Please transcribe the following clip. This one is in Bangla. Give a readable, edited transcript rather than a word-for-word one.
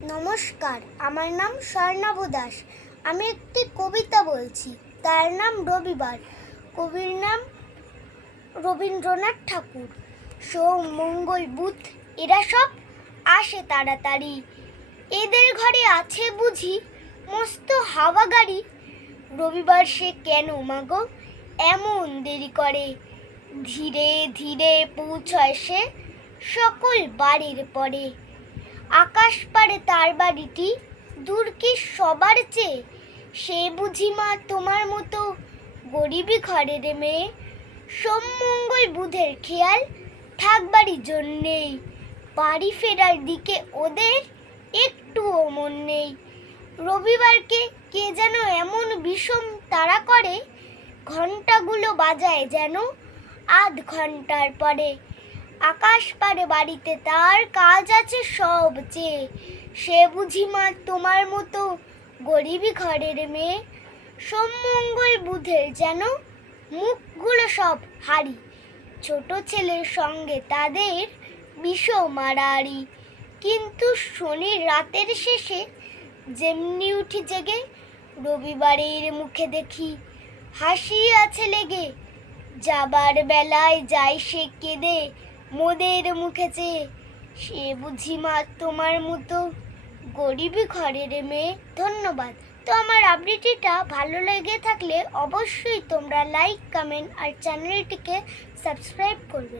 নমস্কার, আমার নাম স্বর্ণাভ দাস। আমি একটি কবিতা বলছি, তার নাম রবিবার। কবির নাম রবীন্দ্রনাথ ঠাকুর। সোম, মঙ্গল, বুধ এরা সব আসে তাড়াতাড়ি। এদের ঘরে আছে বুঝি মস্ত হাওয়া গাড়ি। রবিবার সে কেন মাগো এমন দেরি করে? ধীরে ধীরে পৌঁছয় সে সকল বাড়ির পরে। আকাশ পারে তার বাড়িটি দূর কি সবার চেয়ে? সে বুঝি মা তোমার মতো গরিবি ঘরের মেয়ে। সোম, মঙ্গল, বুধের খেয়াল থাকবারই জন্যেই বাড়ি ফেরার দিকে ওদের একটুও মন নেই। রবিবারকে কে যেন এমন বিষম তাড়া করে, ঘন্টাগুলো বাজায় যেন আধ ঘন্টার পরে। আকাশ পারে বাড়িতে তার কাজ আছে সব চেয়ে। সে বুঝি মা তোমার মতো গরিবি ঘরের মেয়ে। সোম, মঙ্গল, বুধের যেন মুখগুলো সব হারি। ছোট ছেলের সঙ্গে তাদের বিষম মারাড়ি। কিন্তু শনির রাতের শেষে যেমনি উঠি জেগে, রবিবারের মুখে দেখি হাসি আছে লেগে। যাবার বেলায় যায় সে কেঁদে মোদের মুখে চেয়ে। সে বুঝি মা তোমার মতো গরিবি ঘরের মেয়ে। ধন্যবাদ। তো আমার আবৃত্তিটা ভালো লেগে থাকলে অবশ্যই তোমরা লাইক, কমেন্ট আর চ্যানেলটিকে সাবস্ক্রাইব করবে।